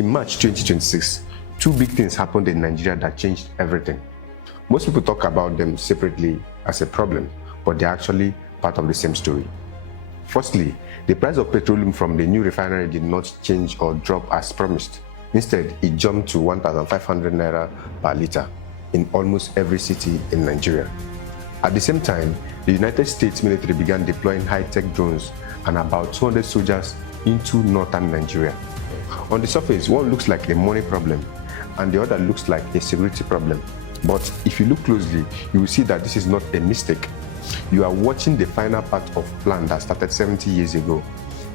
In March 2026, two big things happened in Nigeria that changed everything. Most people talk about them separately as a problem, but they're actually part of the same story. Firstly, the price of petroleum from the new refinery did not change or drop as promised. Instead, it jumped to 1,500 naira per litre in almost every city in Nigeria. At the same time, the United States military began deploying high-tech drones and about 200 soldiers into northern Nigeria. On the surface, one looks like a money problem and the other looks like a security problem. But if you look closely, you will see that this is not a mistake. You are watching the final part of a plan that started 70 years ago.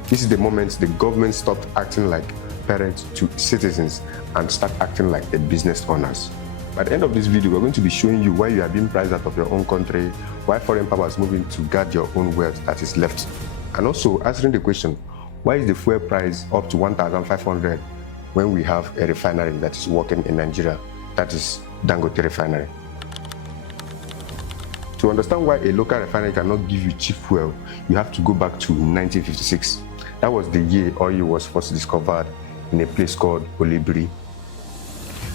This is the moment the government stopped acting like parents to citizens and start acting like the business owners. By the end of this video, we're going to be showing you why you are being priced out of your own country, why foreign powers moving to guard your own wealth that is left, and also answering the question, why is the fuel price up to 1,500 when we have a refinery that is working in Nigeria, that is Dangote refinery? To understand why a local refinery cannot give you cheap fuel, you have to go back to 1956. That was the year oil was first discovered in a place called Oloibiri.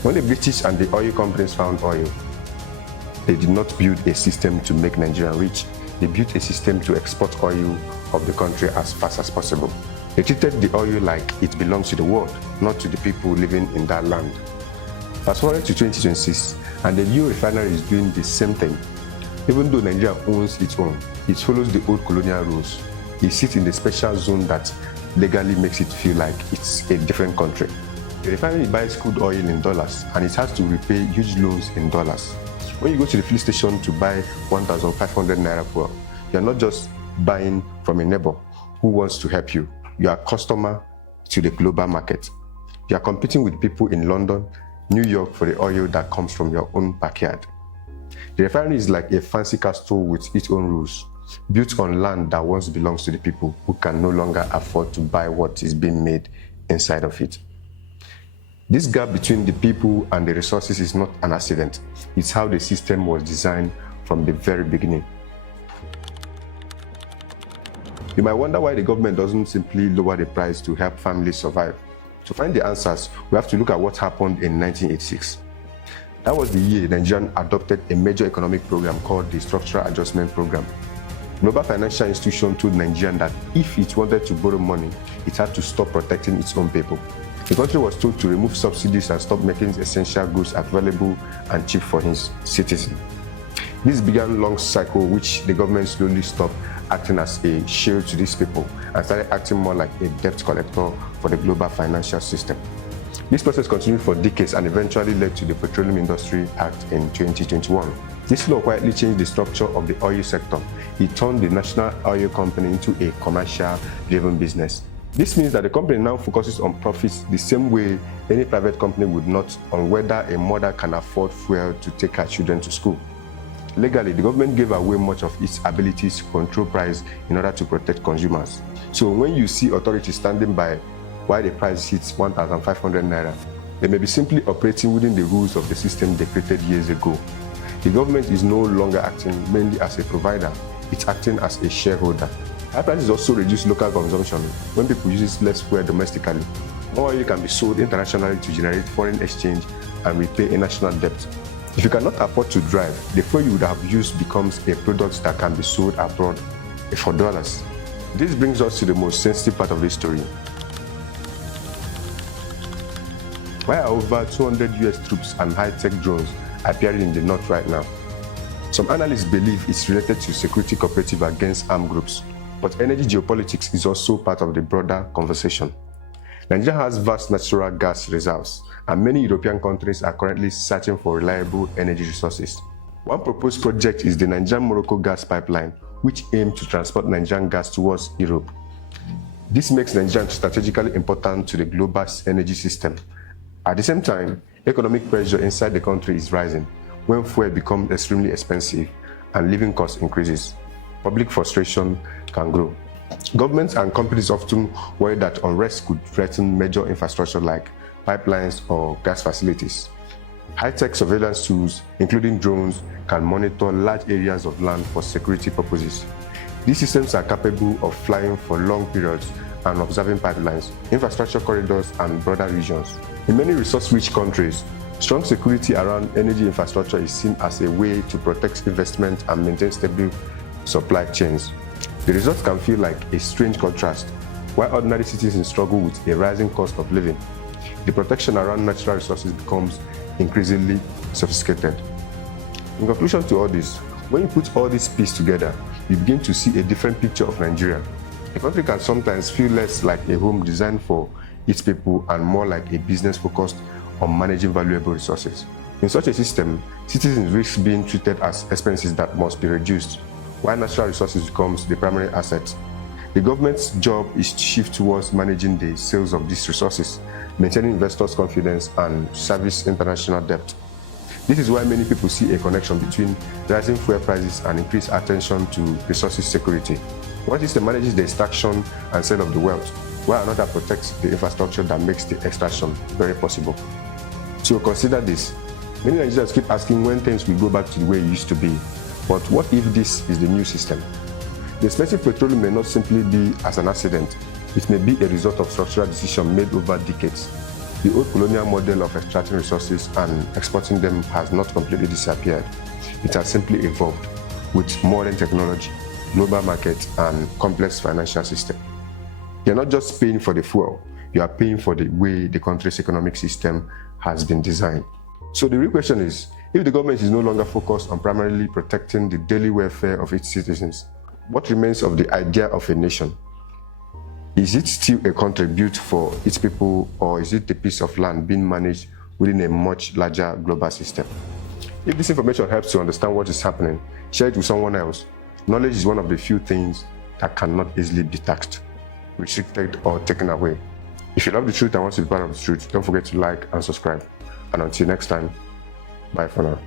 When the British and the oil companies found oil, they did not build a system to make Nigeria rich. They built a system to export oil of the country as fast as possible. They treated the oil like it belongs to the world, not to the people living in that land. Fast forward to 2026, and the new refinery is doing the same thing. Even though Nigeria owns its own, it follows the old colonial rules. It sits in the special zone that legally makes it feel like it's a different country. The refinery buys crude oil in dollars and it has to repay huge loans in dollars. When you go to the filling station to buy 1,500 naira fuel, you're not just buying from a neighbor who wants to help you. You are a customer to the global market. You are competing with people in London, New York for the oil that comes from your own backyard. The refinery is like a fancy castle with its own rules, built on land that once belongs to the people who can no longer afford to buy what is being made inside of it. This gap between the people and the resources is not an accident. It's how the system was designed from the very beginning. You might wonder why the government doesn't simply lower the price to help families survive. To find the answers, we have to look at what happened in 1986. That was the year Nigeria adopted a major economic program called the Structural Adjustment Program. Global financial institution told Nigeria that if it wanted to borrow money, it had to stop protecting its own people. The country was told to remove subsidies and stop making essential goods available and cheap for its citizens. This began a long cycle which the government slowly stopped acting as a shield to these people and started acting more like a debt collector for the global financial system. This process continued for decades and eventually led to the Petroleum Industry Act in 2021. This law quietly changed the structure of the oil sector. It turned the national oil company into a commercial-driven business. This means that the company now focuses on profits the same way any private company would not on whether a mother can afford fuel to take her children to school. Legally, the government gave away much of its abilities to control price in order to protect consumers. So when you see authorities standing by while the price hits 1,500 naira, they may be simply operating within the rules of the system they created years ago. The government is no longer acting mainly as a provider, it's acting as a shareholder. High prices also reduce local consumption. When people use less fuel domestically, more oil can be sold internationally to generate foreign exchange and repay a national debt. If you cannot afford to drive, the fuel you would have used becomes a product that can be sold abroad for dollars. This brings us to the most sensitive part of this story. Why are over 200 US troops and high-tech drones appearing in the north right now? Some analysts believe it's related to security cooperative against armed groups. But energy geopolitics is also part of the broader conversation. Nigeria has vast natural gas reserves, and many European countries are currently searching for reliable energy resources. One proposed project is the Nigeria-Morocco gas pipeline, which aims to transport Nigerian gas towards Europe. This makes Nigeria strategically important to the global energy system. At the same time, economic pressure inside the country is rising when fuel becomes extremely expensive and living costs increases. Public frustration can grow. Governments and companies often worry that unrest could threaten major infrastructure like pipelines or gas facilities. High-tech surveillance tools, including drones, can monitor large areas of land for security purposes. These systems are capable of flying for long periods and observing pipelines, infrastructure corridors, and broader regions. In many resource-rich countries, strong security around energy infrastructure is seen as a way to protect investment and maintain stable supply chains. The result can feel like a strange contrast. While ordinary citizens struggle with a rising cost of living, the protection around natural resources becomes increasingly sophisticated. In conclusion to all this, when you put all these pieces together, you begin to see a different picture of Nigeria. The country can sometimes feel less like a home designed for its people and more like a business focused on managing valuable resources. In such a system, citizens risk being treated as expenses that must be reduced, while natural resources becomes the primary asset. The government's job is to shift towards managing the sales of these resources, maintaining investors' confidence, and service international debt. This is why many people see a connection between rising fuel prices and increased attention to resources security. One system manages the extraction and sale of the wealth, while another protects the infrastructure that makes the extraction very possible. So consider this. Many Nigerians keep asking when things will go back to the way it used to be. But what if this is the new system? The expensive petroleum may not simply be as an accident. It may be a result of structural decisions made over decades. The old colonial model of extracting resources and exporting them has not completely disappeared. It has simply evolved with modern technology, global markets, and complex financial system. You're not just paying for the fuel, you are paying for the way the country's economic system has been designed. So the real question is, if the government is no longer focused on primarily protecting the daily welfare of its citizens, what remains of the idea of a nation? Is it still a country built for its people, or is it a piece of land being managed within a much larger global system? If this information helps to understand what is happening, share it with someone else. Knowledge is one of the few things that cannot easily be taxed, restricted, or taken away. If you love the truth and want to be part of the truth, don't forget to like and subscribe. And until next time, bye for now.